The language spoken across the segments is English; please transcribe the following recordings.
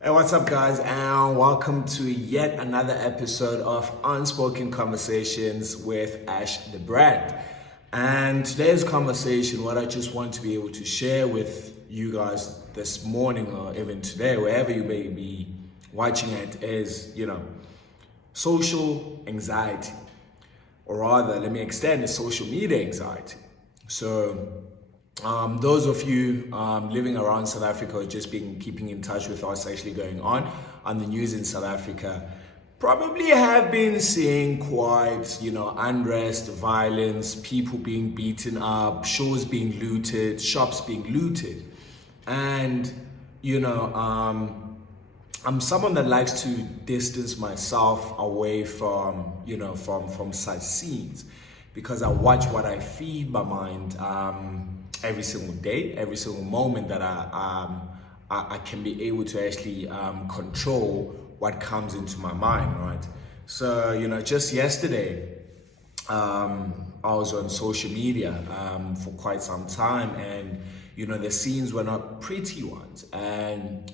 Hey, what's up, guys? And welcome to yet another episode of Unspoken Conversations with Ash the Brand. And today's conversation, what I just want to be able to share with you guys this morning or even today, wherever you may be watching it, is, social anxiety. Or rather, let me extend it, social media anxiety. So, those of you living around South Africa or just keeping in touch with what's actually going on the news in South Africa probably have been seeing quite, unrest, violence, people being beaten up, shows being looted, shops being looted. And, I'm someone that likes to distance myself away from such scenes because I watch what I feed my mind every single day, every single moment that I can be able to actually control what comes into my mind, right? So, just yesterday, I was on social media for quite some time, and the scenes were not pretty ones, and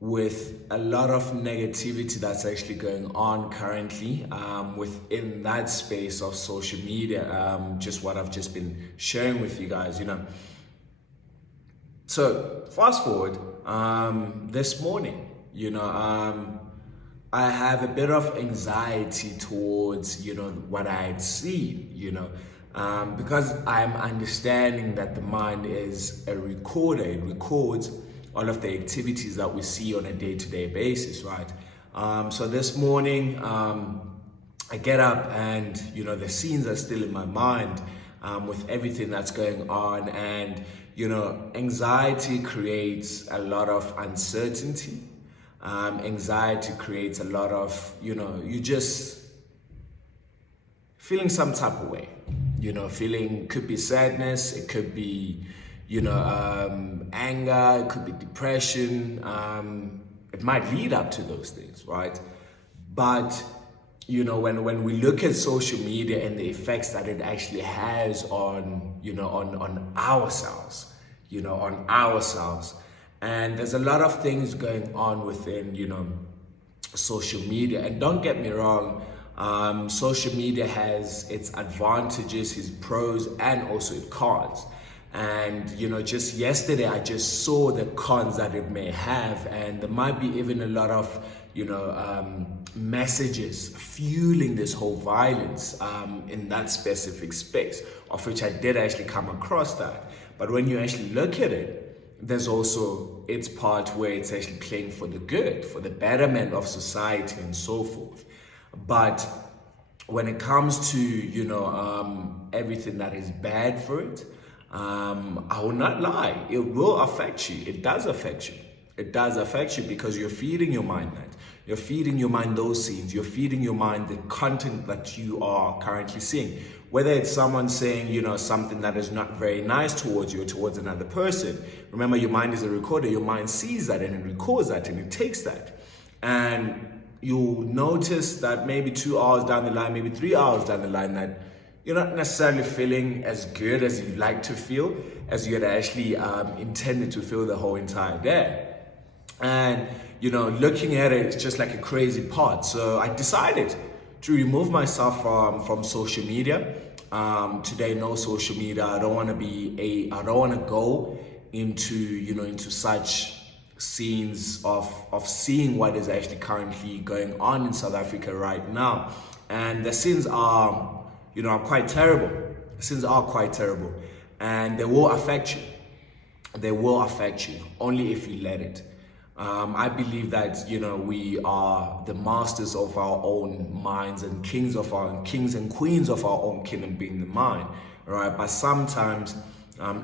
with a lot of negativity that's actually going on currently within that space of social media, just what I've just been sharing with you guys, So fast forward, this morning, I have a bit of anxiety towards, what I had seen, because I'm understanding that the mind is a recorder. It records all of the activities that we see on a day-to-day basis, right? So this morning, I get up and, the scenes are still in my mind with everything that's going on. And, anxiety creates a lot of uncertainty. Anxiety creates a lot of, you just feeling some type of way. Feeling could be sadness, it could be, anger, it could be depression. It might lead up to those things, right? But, when we look at social media and the effects that it actually has on, on ourselves, and there's a lot of things going on within, social media. And don't get me wrong, social media has its advantages, its pros, and also its cons. And just yesterday I just saw the cons that it may have, and there might be even a lot of messages fueling this whole violence in that specific space, of which I did actually come across that. But when you actually look at it, there's also its part where it's actually playing for the good, for the betterment of society and so forth. But when it comes to everything that is bad for it, I will not lie, it will affect you. It does affect you. It does affect you because you're feeding your mind that. You're feeding your mind those scenes. You're feeding your mind the content that you are currently seeing. Whether it's someone saying, something that is not very nice towards you or towards another person. Remember, your mind is a recorder. Your mind sees that and it records that and it takes that. And you'll notice that maybe 2 hours down the line, maybe 3 hours down the line, that you're not necessarily feeling as good as you'd like to feel, as you had actually intended to feel the whole entire day. And, looking at it, it's just like a crazy part. So I decided to remove myself from social media. Today, no social media. I don't want to go into such scenes of seeing what is actually currently going on in South Africa right now. And the scenes are quite terrible. Sins are quite terrible, and they will affect you. They will affect you only if you let it. I believe that we are the masters of our own minds and kings and queens of our own kingdom, being the mind, right? But sometimes,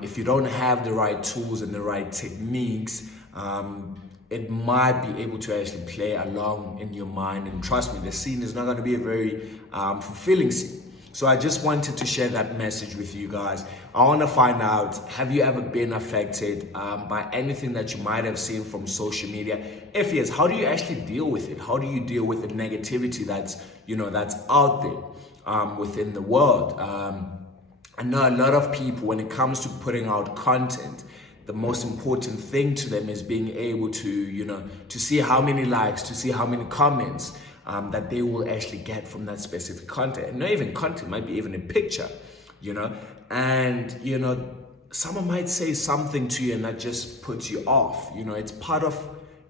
if you don't have the right tools and the right techniques, it might be able to actually play along in your mind. And trust me, the scene is not going to be a very fulfilling scene. So I just wanted to share that message with you guys. I want to find out, have you ever been affected by anything that you might have seen from social media? If yes, how do you actually deal with it? How do you deal with the negativity that's out there within the world? I know a lot of people, when it comes to putting out content, the most important thing to them is being able to, to see how many likes, to see how many comments that they will actually get from that specific content. And not even content, might be even a picture, and, someone might say something to you and that just puts you off. It's part of,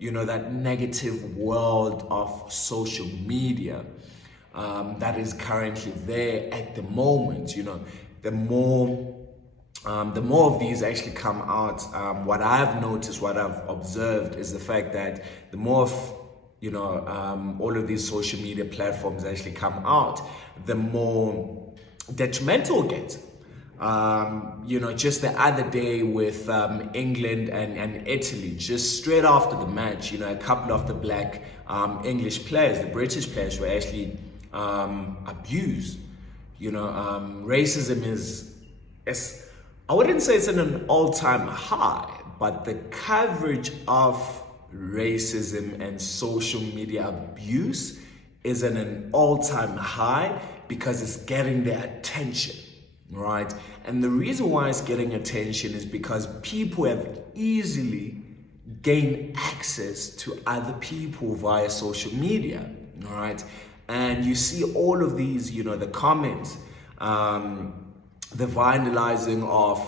that negative world of social media that is currently there at the moment. The more of these actually come out, what I've noticed, what I've observed is the fact that the more of all of these social media platforms actually come out, the more detrimental it gets. Just the other day with England and Italy, just straight after the match, a couple of the black English players, the British players, were actually abused. Racism is, I wouldn't say it's in an all-time high, but the coverage of racism and social media abuse is at an all-time high because it's getting their attention, right? And the reason why it's getting attention is because people have easily gained access to other people via social media, all right? And you see all of these, the comments, the vandalizing of,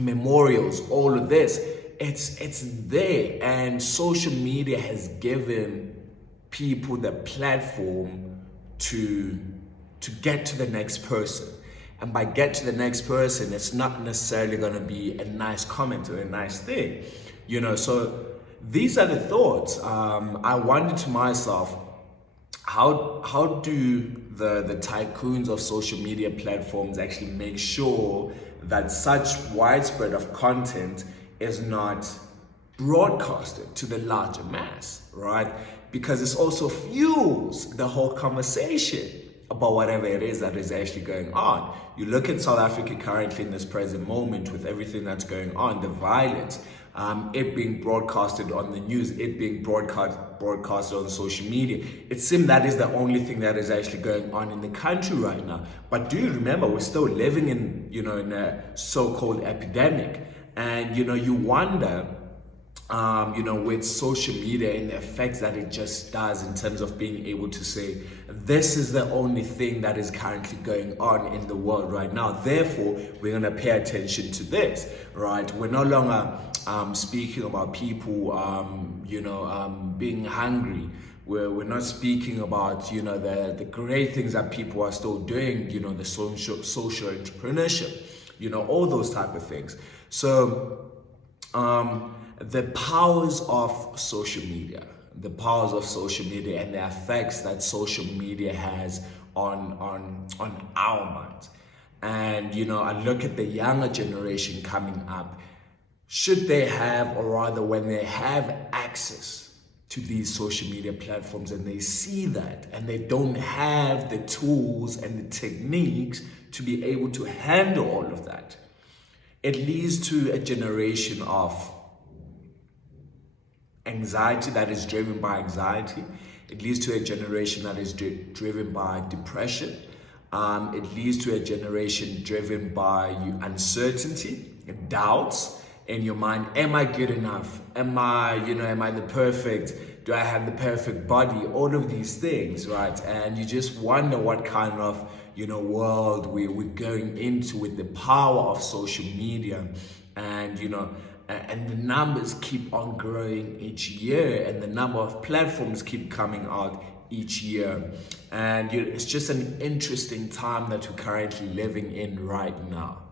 memorials, all of this, it's there. And social media has given people the platform to get to the next person. And by get to the next person, it's not necessarily going to be a nice comment or a nice thing, So these are the thoughts. I wondered to myself, how do the tycoons of social media platforms actually make sure that such widespread of content is not broadcasted to the larger mass, right? Because this also fuels the whole conversation about whatever it is that is actually going on. You look at South Africa currently in this present moment with everything that's going on, the violence, it being broadcasted on the news, it being broadcasted on social media. It seems that is the only thing that is actually going on in the country right now. But do you remember, we're still living in, in a so-called epidemic. And, you wonder, with social media and the effects that it just does in terms of being able to say, this is the only thing that is currently going on in the world right now. Therefore, we're going to pay attention to this, right? We're no longer speaking about people, being hungry. We're not speaking about, the great things that people are still doing, the social entrepreneurship, all those type of things. So, the powers of social media and the effects that social media has on our minds. And, I look at the younger generation coming up. Should they have, or rather when they have access to these social media platforms and they see that and they don't have the tools and the techniques to be able to handle all of that, it leads to a generation of anxiety that is driven by anxiety. It leads to a generation that is driven by depression. It leads to a generation driven by uncertainty, doubts in your mind. Am I good enough? Am I the perfect? Do I have the perfect body? All of these things, right? And you just wonder what kind of, world we're going into with the power of social media. And, and the numbers keep on growing each year, and the number of platforms keep coming out each year. And it's just an interesting time that we're currently living in right now.